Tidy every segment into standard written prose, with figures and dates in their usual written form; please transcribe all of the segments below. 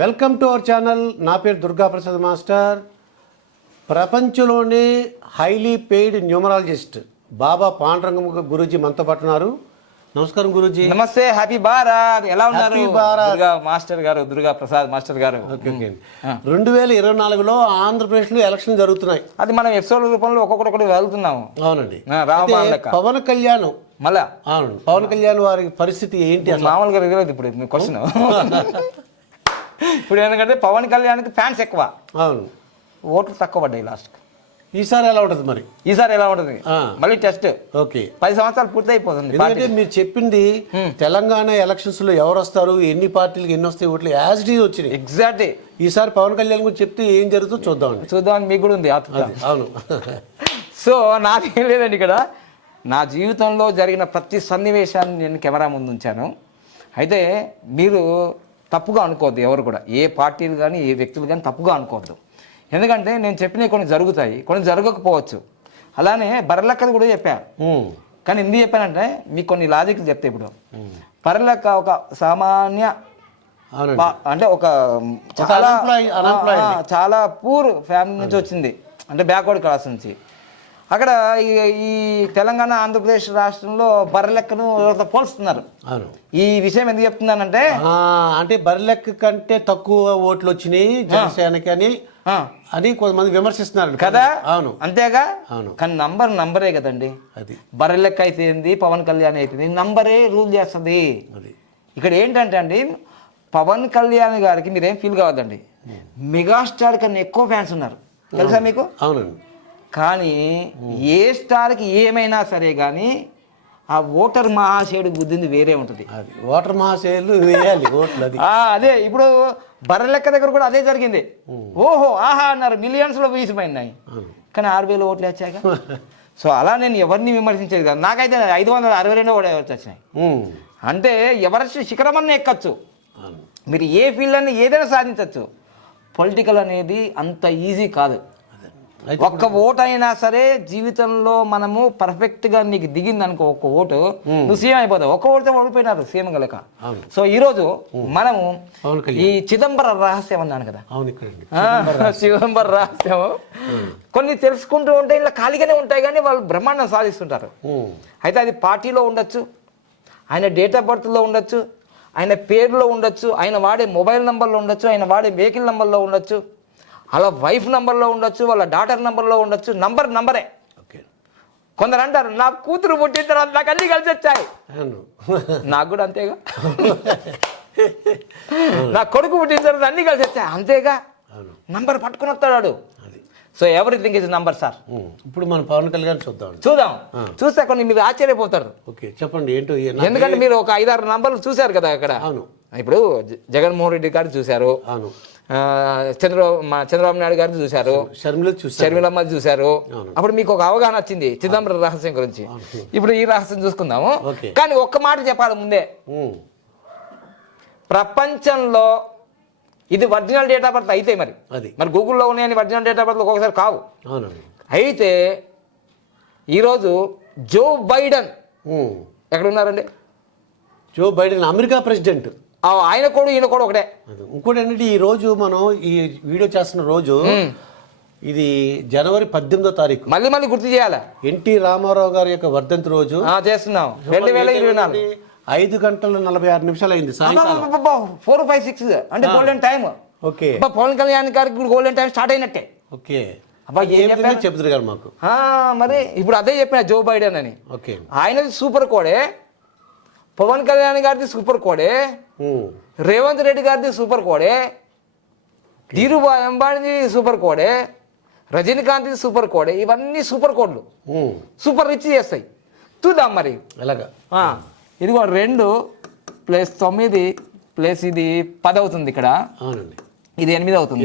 Welcome to our channel. నా పేరు Durga Prasad master. ప్రపంచంలోనే హైలీ పెయిడ్ న్యూమరాలజిస్ట్ బాబా పాండురంగ గురూజీ మనతో పాటు ఉన్నారు. నమస్కారం గురూజీ. నమస్తే. హ్యాపీ భారత్. ఎలా ఉన్నారు? హ్యాపీ భారత్. దుర్గా మాస్టర్ గారు, దుర్గా ప్రసాద్ మాస్టర్ గారు. 2024లో ఆంధ్రప్రదేశ్లో ఎలక్షన్ జరుగుతున్నాయి. అది మనం ఎపిసోడ్ రూపంలో ఒక్కొక్కటి వెళ్తున్నాము. అవునండి. పవన్ కళ్యాణ్ మళ్ళా అవును పవన్ కళ్యాణ్ వారి పరిస్థితి ఏంటి? మామూలుగా రెగ్యులర్ ఇప్పుడు క్వశ్చన్ ఇప్పుడు ఎందుకంటే పవన్ కళ్యాణ్కి ఫ్యాన్స్ ఎక్కువ, అవును, ఓట్లు తక్కువ పడ్డాయి లాస్ట్. ఈసారి ఎలా ఉంటుంది మరి? ఈసారి ఎలా ఉంటుంది? మళ్ళీ టెస్ట్. ఓకే, 10 సంవత్సరాలు పూర్తి అయిపోతుంది. ఎందుకంటే మీరు చెప్పింది తెలంగాణ ఎలక్షన్స్ లో ఎవరు వస్తారు, ఎన్ని పార్టీలకు ఎన్ని వస్తాయి ఓట్లు యాజ్ ఇట్ ఈజ్ వచ్చినాయి. ఎగ్జాక్ట్లీ. ఈసారి పవన్ కళ్యాణ్ గురించి చెప్తే ఏం జరుగుతుందో చూద్దామని మీకు కూడా ఉంది. అవును. సో నాదేం లేదండి, ఇక్కడ నా జీవితంలో జరిగిన ప్రతి సన్నివేశాన్ని నేను కెమెరా ముందు ఉంచాను. అయితే మీరు తప్పుగా అనుకోవద్దు, ఎవరు కూడా, ఏ పార్టీలు కానీ ఏ వ్యక్తులు కానీ తప్పుగా అనుకోవద్దు. ఎందుకంటే నేను చెప్పినవి కొన్ని జరుగుతాయి, కొన్ని జరగకపోవచ్చు. అలానే బర్రెలెక్కది కూడా చెప్పాను. కానీ ఎందుకు చెప్పానంటే మీకు కొన్ని లాజిక్లు చెప్తే, ఇప్పుడు బర్రెలెక్క ఒక సామాన్య అంటే ఒక చాలా పూర్ ఫ్యామిలీ నుంచి వచ్చింది, అంటే బ్యాక్వర్డ్ క్లాస్ నుంచి. అక్కడ ఈ తెలంగాణ ఆంధ్రప్రదేశ్ రాష్ట్రంలో బర్రెలెక్కను పోల్స్తున్నారు. ఈ విషయం ఎందుకు చెప్తున్నానంటే, అంటే బర్రెలెక్క కంటే తక్కువ ఓట్లు వచ్చినాయి జనసేనకి అని కొంతమంది విమర్శిస్తున్నారు కదా. అవును, అంతేగా. అవును, కానీ నంబరే కదండి. అది బర్రెలెక్క అయితే ఏంది, పవన్ కళ్యాణ్ అయితే నంబరే రూల్ చేస్తుంది. ఇక్కడ ఏంటంటే అండి, పవన్ కళ్యాణ్ గారికి మీరేం ఫీల్ కావద్దండి, మెగాస్టార్ కన్నా ఎక్కువ ఫ్యాన్స్ ఉన్నారు, తెలుసా మీకు? అవునండి. కానీ ఏ స్టార్కి ఏమైనా సరే కానీ ఆ ఓటర్ మహాశయుడు గుద్దింది వేరే ఉంటుంది. ఓటర్ మహాశయులు వేయాలి ఓట్లు. అదే ఇప్పుడు బర్రెలెక్క దగ్గర కూడా అదే జరిగింది. ఓహో ఆహా అన్నారు, మిలియన్స్లో వీసిపోయినాయి. కానీ 6,000 ఓట్లు వచ్చాక. సో అలా నేను ఎవరిని విమర్శించేది కాదు. నాకైతే 562 ఓట్లు వచ్చినాయి. అంటే ఎవరి శిఖరమన్నా ఎక్కచ్చు, మీరు ఏ ఫీల్డ్ అని ఏదైనా సాధించవచ్చు. పొలిటికల్ అనేది అంత ఈజీ కాదు. ఒక్క ఓటు అయినా సరే జీవితంలో మనము పర్ఫెక్ట్గా నీకు దిగింది అనుకో, ఒక్క ఓటు నువ్వు సీఎం అయిపోతావు. ఒక్క ఓటుతో ఓడిపోయినారు సీఎం గలక. సో ఈరోజు మనము ఈ చిదంబర రహస్యం అన్నాను కదా, చిదంబర రహస్యం కొన్ని తెలుసుకుంటూ ఉంటే ఇలా ఖాళీగానే ఉంటాయి, కానీ వాళ్ళు బ్రహ్మాండం సాధిస్తుంటారు. అయితే అది పార్టీలో ఉండొచ్చు, ఆయన డేట్ ఆఫ్ బర్త్లో ఉండొచ్చు, ఆయన పేరులో ఉండొచ్చు, ఆయన వాడే మొబైల్ నెంబర్లో ఉండొచ్చు, ఆయన వాడే వెహికల్ నెంబర్లో ఉండొచ్చు, అలా వైఫ్ నెంబర్లో ఉండొచ్చు, వాళ్ళ డాటర్ నెంబర్లో ఉండొచ్చు. నంబరే. కొందరు అంటారు నా కూతురు పుట్టిన తర్వాత నాకు అన్నీ కలిసి వచ్చాయి. నాకు కూడా అంతేగా. నా కొడుకు పుట్టిన తర్వాత అన్నీ కలిసి వచ్చాయి, అంతేగా. నంబర్ పట్టుకుని వస్తాడు. So everything is number sir. ఇప్పుడు మనం పవన్ కళ్యాణ్ చూద్దాం. చూస్తే కొన్ని మీరు ఆశ్చర్యపోతారు. చెప్పండి ఏంటో. ఎందుకంటే మీరు ఒక 5-6 నంబర్లు చూశారు కదా అక్కడ. ఇప్పుడు జగన్మోహన్ రెడ్డి గారు చూశారు, చంద్రబాబు నాయుడు గారిని చూశారు, షర్మిలమ్మ చూశారు. అప్పుడు మీకు ఒక అవగాహన వచ్చింది చిదంబరం రహస్యం గురించి. ఇప్పుడు ఈ రహస్యం చూసుకుందాము. కానీ ఒక్క మాట చెప్పాలి ముందే, ప్రపంచంలో ఇది ఒరిజినల్ డేట్ ఆఫ్ బర్త్ అయితే మరి గూగుల్లో ఉన్నాయని ఒరిజినల్ డేట్ ఆఫ్ బర్త్ ఒక్కొక్కసారి కావు. అయితే ఈరోజు జో బైడెన్ ఎక్కడ ఉన్నారండి? Joe Biden America president. ఆయన కూడా ఈయన కూడా ఒకటే. ఇంకోటి ఏంటంటే ఈ రోజు మనం ఈ వీడియో చేస్తున్న రోజు ఇది జనవరి 18వ తారీఖు. మళ్ళీ గుర్తు చేయాలా, ఎన్టీ రామారావు గారి యొక్క వర్ధంతి రోజు చేస్తున్నాం. 2024 5:46 అయింది సాయంకాలం. 4, 5, 6 అంటే golden time. Okay, Pawan Kalyan గారికి గోల్డెన్ టైం స్టార్ట్ అయినట్టే. ఓకే, చెప్తారు గారు మాకు. మరి ఇప్పుడు అదే చెప్పిన జో బైడెన్ అని. ఓకే, ఆయనది సూపర్ కోడే, పవన్ కళ్యాణ్ గారిది సూపర్ కోడే, రేవంత్ రెడ్డి గారిది సూపర్ కోడే, ధీరుభాయ్ అంబానీ సూపర్ కోడే, రజనీకాంత్ సూపర్ కోడే. ఇవన్నీ సూపర్ కోడ్లు, సూపర్ రిచ్ చేస్తాయి. చూద్దాం మరి ఎలాగా. ఇదిగో 2 + 9 + ఇది 10 అవుతుంది ఇక్కడ. ఇది 8 అవుతుంది.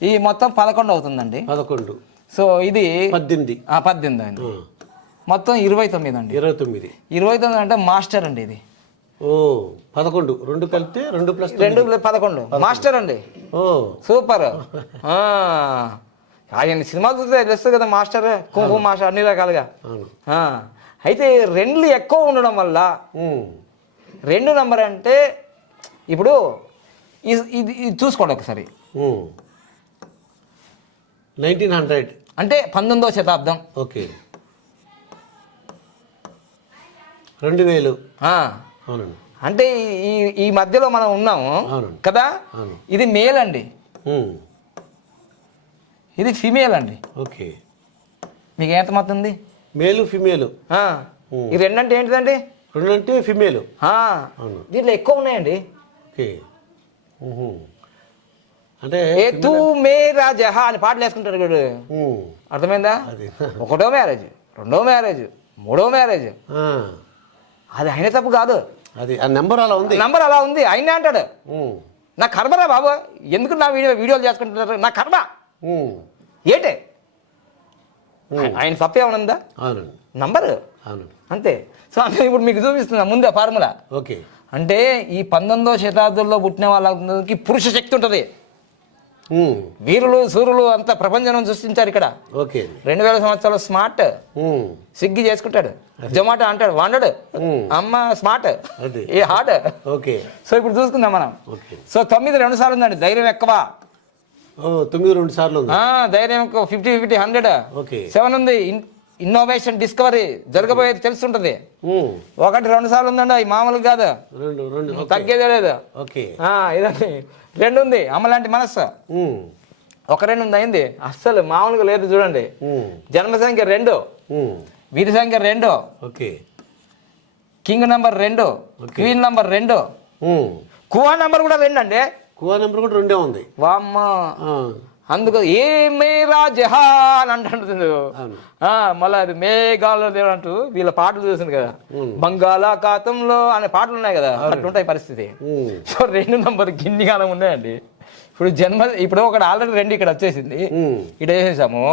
ఈ మొత్తం 11 అవుతుందండి. 11. సో ఇది 18 అండి. మొత్తం 29 అండి. 29 అంటే మాస్టర్ అండి ఇది. 11 2 కలిపితే 2 + 11 మాస్టర్ అండి. సూపర్. ఆయన సినిమా చూస్తే తెలుస్తుంది కదా, మాస్టర్, కుంకుమ మాస్టర్, అన్ని రకాలుగా. అయితే 2 ఎక్కువ ఉండడం వల్ల 2 నంబర్ అంటే ఇప్పుడు ఇది చూసుకోండి ఒకసారి. 1900. అంటే 19వ శతాబ్దం. ఓకే. 2000. అవునండి. అంటే ఈ మధ్యలో మనం ఉన్నాము కదా. ఇది మేల్ అండి, ఇది ఫిమేల్ అండి. ఓకే. మీకు ఎంత మొత్తం ఉంది? మేలు ఫిమేలు. ఈ రెండంటే ఏంటిదండి? రెండంటే ఫిమేలు. దీంట్లో ఎక్కువ ఉన్నాయండి. ఓకే. అంటే తూ మేరా జహా అని పాటలు వేసుకుంటారు వీడు. అర్థమైందా? ఒకటో మ్యారేజ్, రెండో మ్యారేజ్, మూడో మ్యారేజ్. అది అయిన తప్పు కాదు, అది ఆ నెంబర్ అలా ఉంది. నెంబర్ అలా ఉంది, అయినా అంటాడు. నా కర్మరా బాబు, ఎందుకు నా వీడియోలు చేసుకుంటున్నారు? నా కర్మ ఏటే? ఆయన తప్పు ఏమైనా ఉందా? నంబరు అంతే. సో అంటే ఇప్పుడు మీకు చూపిస్తున్నా ముందే ఫార్ములా. ఓకే. అంటే ఈ 19వ శతాబ్దంలో పుట్టిన వాళ్ళకి పురుష శక్తి ఉంటుంది. వీరులు సూర్యులు అంతా ప్రపంచం సృష్టించారు ఇక్కడ. ఓకే. 2000 సంవత్సరాలు స్మార్ట్. సిగ్గి చేసుకుంటాడు, జొమాటో అంటాడు, వాడాడు, అమ్మ స్మార్ట్, ఏ హార్డ్. ఓకే. సో ఇప్పుడు చూసుకుందాం మనం. సో 9 2 సార్లు ఉందండి. ధైర్యం ఎక్కువ. 9 2 సార్లు ఉంది. ధైర్యం ఎక్కువ. 50 50 100. 7 ఉంది. ఇన్నోవేషన్ డిస్కవరీ జరగబోయేది తెలుస్తుంటది. 1 2 సార్లు ఉందండి. అవి మామూలు కాదు, తగ్గేదే లేదు. ఇదండి. 2 ఉంది. అమ్మలాంటి మనస్సు. 1 2 ఉంది. అయింది అస్సలు మామూలుగా లేదు. చూడండి, జన్మ సంఖ్య 2, వీరి సంఖ్య 2, కింగ్ నంబర్ 2, క్వీన్ నంబర్ 2, కువా నంబర్ కూడా 2 అండి. కువా నంబర్ కూడా 2 ఉంది. వామ్మ. అందుకు ఏ మేరా జహాన్ అంటుంటుంది. మళ్ళీ అది మేఘాలు అంటూ వీళ్ళ పాటలు చూసింది కదా, బంగాళాఖాతంలో అనే పాటలు ఉన్నాయి కదా, అట్లుంటాయి పరిస్థితి. సో 2 నంబర్ గిన్నిగానం ఉన్నాయండి. ఇప్పుడు ఒకటి ఆల్రెడీ 2 ఇక్కడ వచ్చేసింది, ఇక్కడ వేసేసాము.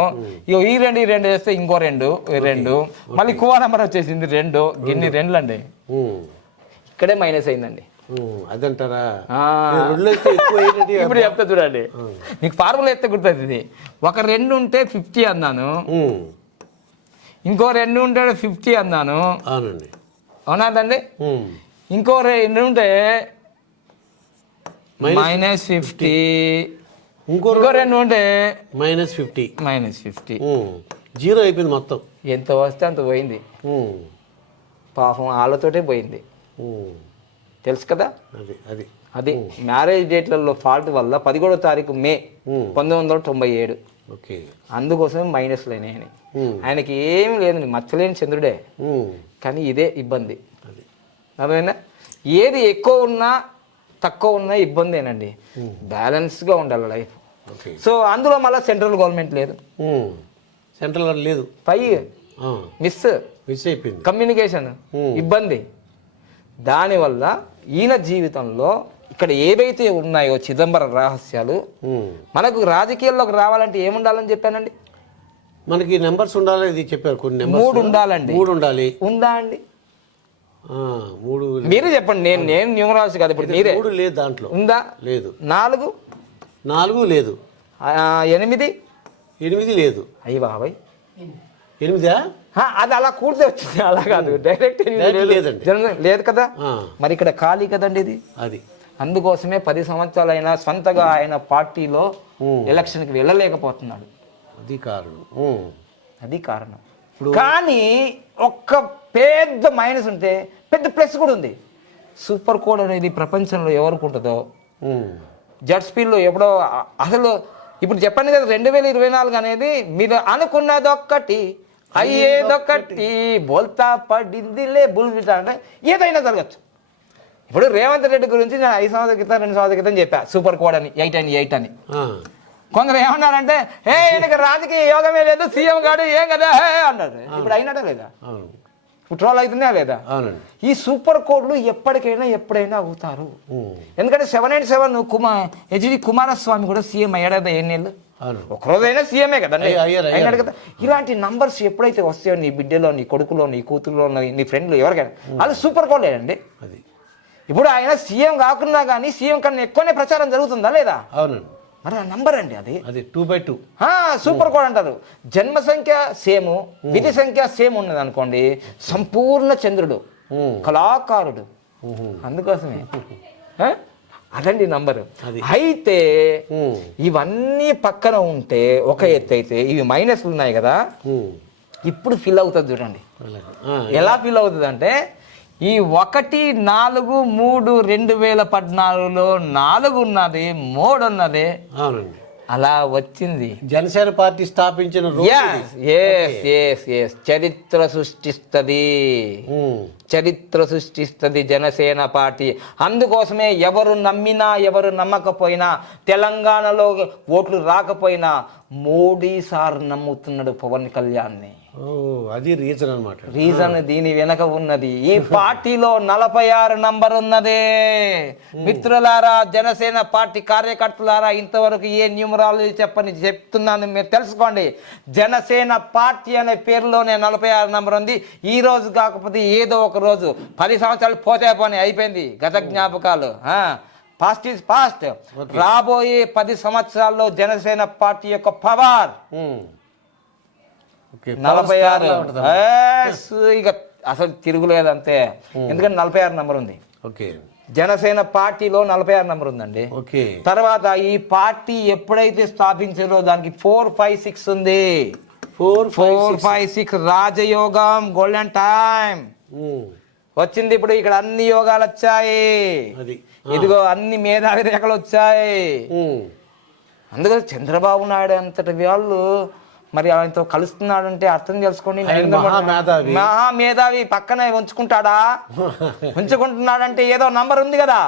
ఇక ఈ 2 వేస్తే ఇంకో 2, మళ్ళీ కువా నెంబర్ వచ్చేసింది 2, గిన్ని 2 అండి. ఇక్కడే మైనస్ అయిందండి. అదంటారా? ఇప్పుడు చెప్తా చూడండి, నీకు ఫార్ములా ఎత్తే గుర్తుంది. 1 2 ఉంటే 50 అన్నాను, ఇంకో 2 ఉంటే 50 అన్నాను. అవునాదండి. ఇంకో 2 ఉంటే -50, ఇంకో 2 ఉంటే -50. 0 అయిపోయింది మొత్తం. ఎంత వస్తే అంత పోయింది. పాపం వాళ్ళతోటే పోయింది, తెలుసు కదా. అది మ్యారేజ్ డేట్లలో ఫాల్ట్ వల్ల 11వ తారీఖు మే 1997. అందుకోసమే మైనస్లు అయినాయని. ఆయనకి ఏమి లేదు, మచ్చలేని చంద్రుడే, కానీ ఇదే ఇబ్బంది. అర్థమైనా? ఏది ఎక్కువ ఉన్నా తక్కువ ఉన్నా ఇబ్బందేనండి. బ్యాలెన్స్గా ఉండాలి లైఫ్. సో అందులో మళ్ళీ సెంట్రల్ గవర్నమెంట్ లేదు, సెంట్రల్ లేదు, పై మిస్ అయిపోయింది, కమ్యూనికేషన్ ఇబ్బంది. దానివల్ల ఈయన జీవితంలో ఇక్కడ ఏవైతే ఉన్నాయో చిదంబరం రహస్యాలు, మనకు రాజకీయాల్లోకి రావాలంటే ఏముండాలని చెప్పానండి? మనకి నెంబర్స్ ఉండాలి. ఇది చెప్పారు, కొన్ని 3 ఉండాలండి. 3 ఉండాలి. ఉందా అండి? 3 మీరే చెప్పండి. నేను న్యూమరాలజీ కాదు, ఇప్పుడు మీరే. 3 లేదు దాంట్లో. ఉందా? లేదు. 4 లేదు. 8 లేదు. అయ్యి బాబాయ్, 8 అది అలా కూడితే వచ్చింది, అలా కాదు, డైరెక్ట్ లేదు కదా. మరి ఇక్కడ ఖాళీ కదండి ఇది. అది అందుకోసమే 10 సంవత్సరాలైనా సొంతగా ఆయన పార్టీలో ఎలక్షన్కి వెళ్ళలేకపోతున్నాడు. అది కారణం. కానీ ఒక్క పెద్ద మైనస్ ఉంటే పెద్ద ప్లస్ కూడా ఉంది. సూపర్ కోడ్ అనేది ప్రపంచంలో ఎవరికి ఉంటుందో, జెట్ స్పీడ్లో ఎప్పుడో అసలు ఇప్పుడు చెప్పండి కదా, 2024 అనేది మీరు అనుకున్నదొక్కటి అయ్యేదొక్కటి బోల్తా పడిందిలే బుల్బిట అంటే ఏదైనా జరగచ్చు. ఇప్పుడు రేవంత్ రెడ్డి గురించి నేను 5 సంవత్సరాల క్రితం 2 సంవత్సరాల క్రితం చెప్పా, సూపర్ కోడ్ అని 8 అని. కొందరు ఏమన్నారంటే, హే ఈయనకి రాజకీయ యోగమే లేదు, సీఎం గారు ఏం కదా హే అన్నారు. ఇప్పుడు అయినట్టే లేదా? ఇప్పుడు ట్రోల్ అవుతుందా లేదా? ఈ సూపర్ కోడ్లు ఎప్పటికైనా ఎప్పుడైనా అవుతారు. ఎందుకంటే 787 హెచ్డి కుమారస్వామి కూడా సీఎం అయ్యాడు. ఎన్నేళ్ళు? ఒకరోజైనా సీఎంఏ కదండి, అయినాడు కదా. ఇలాంటి నంబర్స్ ఎప్పుడైతే వస్తాయో నీ బిడ్డలో, నీ కొడుకులో, నీ కూతురులో, నీ ఫ్రెండ్లో ఎవరికైనా, అది సూపర్ కోడ్ లేదండి. ఇప్పుడు ఆయన సీఎం కాకుండా కానీ సీఎం కన్నా ఎక్కువనే ప్రచారం జరుగుతుందా లేదా? అవునండి. మరి ఆ నంబర్ అండి అది 2/2 సూపర్ కోడ్ అంటారు. జన్మ సంఖ్య సేము, విధి సంఖ్య సేమ్ ఉన్నది అనుకోండి, సంపూర్ణ చంద్రుడు, కళాకారుడు. అందుకోసమే అదండి నంబరు. అది. అయితే ఇవన్నీ పక్కన ఉంటే ఒక ఎత్తు అయితే ఇవి మైనస్లు ఉన్నాయి కదా, ఇప్పుడు ఫిల్ అవుతుంది చూడండి. ఎలా ఫిల్ అవుతుంది అంటే ఈ 1-4-3-2014లో 4 ఉన్నది, 3 ఉన్నది, అవునండి, అలా వచ్చింది. జనసేన పార్టీ స్థాపించిన రోజు ఇది. చరిత్ర సృష్టిస్తుంది, చరిత్ర సృష్టిస్తుంది జనసేన పార్టీ. అందుకోసమే ఎవరు నమ్మినా ఎవరు నమ్మకపోయినా, తెలంగాణలో ఓట్లు రాకపోయినా మోడీ సార్ నమ్ముతున్నాడు పవన్ కళ్యాణ్ని. అది రీజన్ అన్నమాట. రీజన్ దీని వెనక ఉన్నది. ఈ పార్టీలో 46 నంబర్ ఉన్నదే. మిత్రులారా, జనసేన పార్టీ కార్యకర్తలారా, ఇంతవరకు ఏ న్యూమరాలజీ చెప్తున్నాను, మీరు తెలుసుకోండి. జనసేన పార్టీ అనే పేరులోనే 46 నంబర్ ఉంది. ఈ రోజు కాకపోతే ఏదో ఒక రోజు, 10 సంవత్సరాలు పోతే పని అయిపోయింది, గత జ్ఞాపకాలు. Past is past. రాబోయే 10 సంవత్సరాల్లో జనసేన పార్టీ యొక్క పవర్ 46. ఇక అసలు తిరుగులేదంతే, ఎందుకంటే 46 నంబర్ ఉంది. జనసేన పార్టీలో 46 నంబర్ ఉందండి. తర్వాత ఈ పార్టీ ఎప్పుడైతే స్థాపించారో దానికి 4-5-6 ఉంది. 4-5-6 రాజయోగం, గోల్డెన్ టైం వచ్చింది. ఇప్పుడు ఇక్కడ అన్ని యోగాలు వచ్చాయి, ఇదిగో అన్ని మేధావి రేఖలు వచ్చాయి. అందుకని చంద్రబాబు నాయుడు అంతటి వాళ్ళు మరి ఆయనతో కలుస్తున్నాడు అంటే అర్థం చేసుకోండి. మహామేధావి పక్కనే ఉంచుకుంటాడా? ఉంచుకుంటున్నాడంటే ఏదో నంబర్ ఉంది కదా.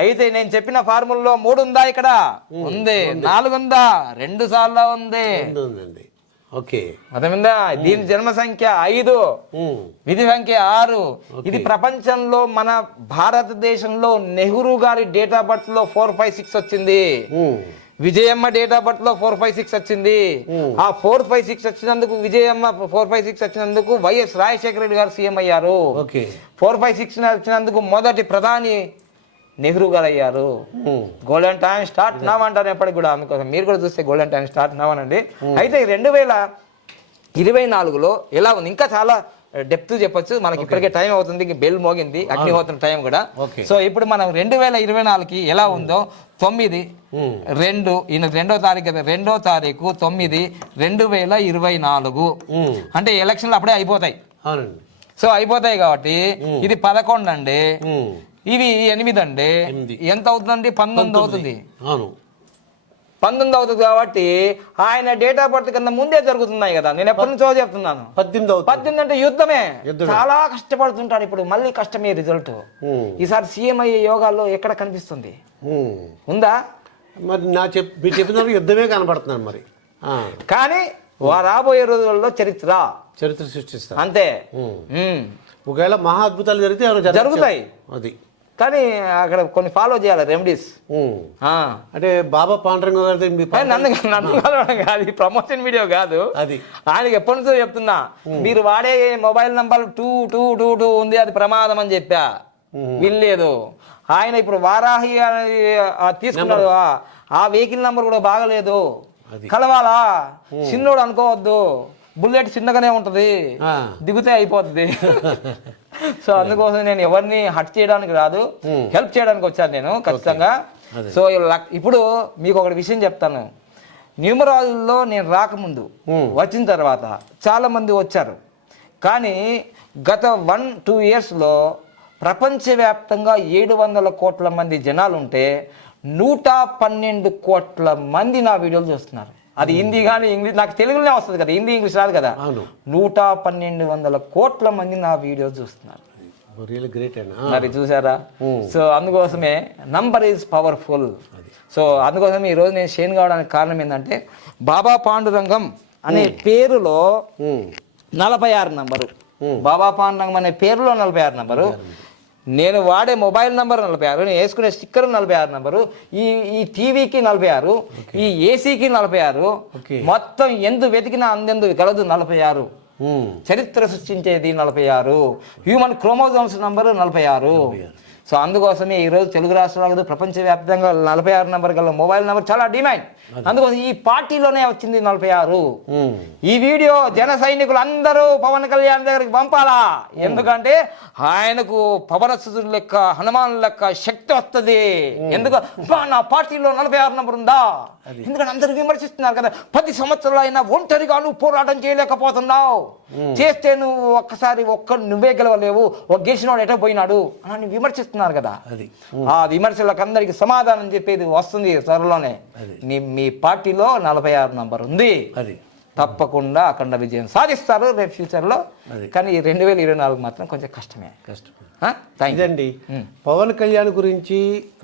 అయితే నేను చెప్పిన ఫార్ములలో 3 ఉందా? ఇక్కడ ఉంది. 4 ఉందా? 2 సార్లు ఉంది. అర్థమైందా? దీని జన్మ సంఖ్య 5, విధి సంఖ్య 6. ఇది ప్రపంచంలో మన భారతదేశంలో నెహ్రూ గారి డేట్ ఆఫ్ బర్త్ లో 4-5-6 వచ్చింది. విజయమ్మ డేట్ ఆఫ్ బర్త్ లో 4-5-6 వచ్చింది. ఆ 4-5-6 వచ్చినందుకు, విజయమ్మ 4-5-6 వచ్చినందుకు వైఎస్ రాజశేఖర రెడ్డి గారు సీఎం అయ్యారు. 4-5-6 వచ్చినందుకు మొదటి ప్రధాని నెహ్రూ గారు అయ్యారు. గోల్డెన్ టైం స్టార్ట్ నవ్ అంటారు ఎప్పటికి కూడా. అందుకోసం మీరు కూడా చూస్తే గోల్డెన్ టైం స్టార్ట్ నవ్ అనండి. అయితే 2024లో ఎలా ఉంది ఇంకా చాలా డెప్త్ చెప్పొచ్చు. మనకి ఇప్పటికే టైం అవుతుంది, బెల్ మోగింది, అగ్నిహోత్రం టైం కూడా. సో ఇప్పుడు మనం 2024కి ఎలా ఉందో 9/2 ఈయన 2వ తారీఖు కదా, 2వ తారీఖు 9/2024 అంటే ఎలక్షన్లు అప్పుడే అయిపోతాయి. సో అయిపోతాయి కాబట్టి ఇది 11 అండి, ఇవి 8 అండి. ఎంత అవుతుందండి? 19 అవుతుంది. 19 అవుతుంది కాబట్టి ఆయన డేట్ ఆఫ్ బర్త్ కన్నా ముందే జరుగుతున్నాయి కదా. నేను ఎప్పటి నుంచో చెప్తున్నాను 18 అంటే యుద్ధమే. చాలా కష్టపడుతుంటాడు. ఇప్పుడు మళ్ళీ కష్టమే రిజల్ట్. ఈసారి సీఎం అయ్యే యోగాల్లో ఎక్కడ కనిపిస్తుంది? ఉందా? మరి మీరు చెప్పిన యుద్ధమే కనబడుతున్నాను మరి. కానీ రాబోయే రోజుల్లో చరిత్ర సృష్టిస్తారు అంతే. ఒకవేళ మహా అద్భుతాలు జరుగుతాయి. అది కానీ అక్కడ కొన్ని ఫాలో చేయాలి రెమెడీస్. అంటే బాబా పాండురంగ నన్ను కాదు, ప్రమోషన్ వీడియో కాదు అది. ఆయనకి ఎప్పటి నుంచో చెప్తున్నా, మీరు వాడే మొబైల్ నంబర్ 2222 ఉంది, అది ప్రమాదం అని చెప్పా, వినలేదు. ఆయన ఇప్పుడు వారాహి తీసుకున్నాడు, ఆ వెహికల్ నంబర్ కూడా బాగలేదు, కలవాలా? చిన్నోడు అనుకోవద్దు, బుల్లెట్ చిన్నగానే ఉంటది, దిగితే అయిపోతుంది. సో అందుకోసం నేను ఎవరిని హట్ చేయడానికి రాదు, హెల్ప్ చేయడానికి వచ్చాను నేను ఖచ్చితంగా. సో ఇప్పుడు మీకు ఒక విషయం చెప్తాను. న్యూమరాలజీలో నేను రాకముందు, వచ్చిన తర్వాత చాలా మంది వచ్చారు. కానీ గత 1-2 ఇయర్స్లో ప్రపంచవ్యాప్తంగా 700 కోట్ల మంది జనాలు ఉంటే 112 కోట్ల మంది నా వీడియోలు చూస్తున్నారు. అది హిందీ కానీ ఇంగ్లీష్, నాకు తెలుగులోనే వస్తుంది కదా, హిందీ ఇంగ్లీష్ రాదు కదా. 112 కోట్ల మంది నా వీడియో చూస్తున్నారు. మరి చూసారా? సో అందుకోసమే నంబర్ ఈజ్ పవర్ఫుల్. సో అందుకోసం ఈరోజు నేను షేన్ కావడానికి కారణం ఏంటంటే, బాబా పాండురంగం అనే పేరులో 46 నంబరు, బాబా పాండురంగం అనే పేరులో 46 నంబరు, నేను వాడే మొబైల్ నంబర్ 46, నేను వేసుకునే స్టిక్కర్ 46 నంబరు, ఈ టీవీకి 46, ఈ ఏసీకి 46, మొత్తం ఎందు వెతికినా అందెందు కలదు 46. చరిత్ర సృష్టించేది 46. Human chromosomes number 46. సో అందుకోసమే ఈరోజు తెలుగు రాష్ట్రాలు ప్రపంచవ్యాప్తంగా 46 నెంబర్ గల మొబైల్ నెంబర్ చాలా డిమాండ్. అందుకోసం ఈ పార్టీలోనే వచ్చింది 46. ఈ వీడియో జన సైనికులు అందరూ పవన్ కళ్యాణ్ దగ్గరికి పంపాలా, ఎందుకంటే ఆయనకు పవనసురుడు లెక్క హనుమాన్ లెక్క శక్తి వస్తుంది. ఎందుకు నా పార్టీలో 46 నెంబర్ ఉందా, ఎందుకంటే అందరూ విమర్శిస్తున్నారు కదా, 10 సంవత్సరాలు అయినా ఒంటరిగా నువ్వు పోరాటం చేయలేకపోతున్నావు, చేస్తే నువ్వు ఒక్కసారి నువ్వే గెలవలేవు, గెలిచినవాడు ఎటో పోయినాడు అని విమర్శిస్తున్నారు కదా. ఆ విమర్శలకు అందరికి సమాధానం చెప్పేది వస్తుంది త్వరలోనే. మీ పార్టీలో 46 నంబర్ ఉంది, తప్పకుండా అఖండ విజయం సాధిస్తారు రేపు ఫ్యూచర్లో. కానీ 2024 మాత్రం కొంచెం కష్టమే. ఇదండి పవన్ కళ్యాణ్ గురించి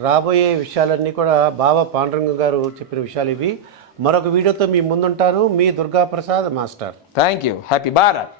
రాబోయే విషయాలన్నీ కూడా బాబా పాండురంగ గారు చెప్పిన విషయాలు ఇవి. మరొక వీడియోతో మీ ముందుంటాను. మీ Durgaprasad master. Thank you. Happy Bharat.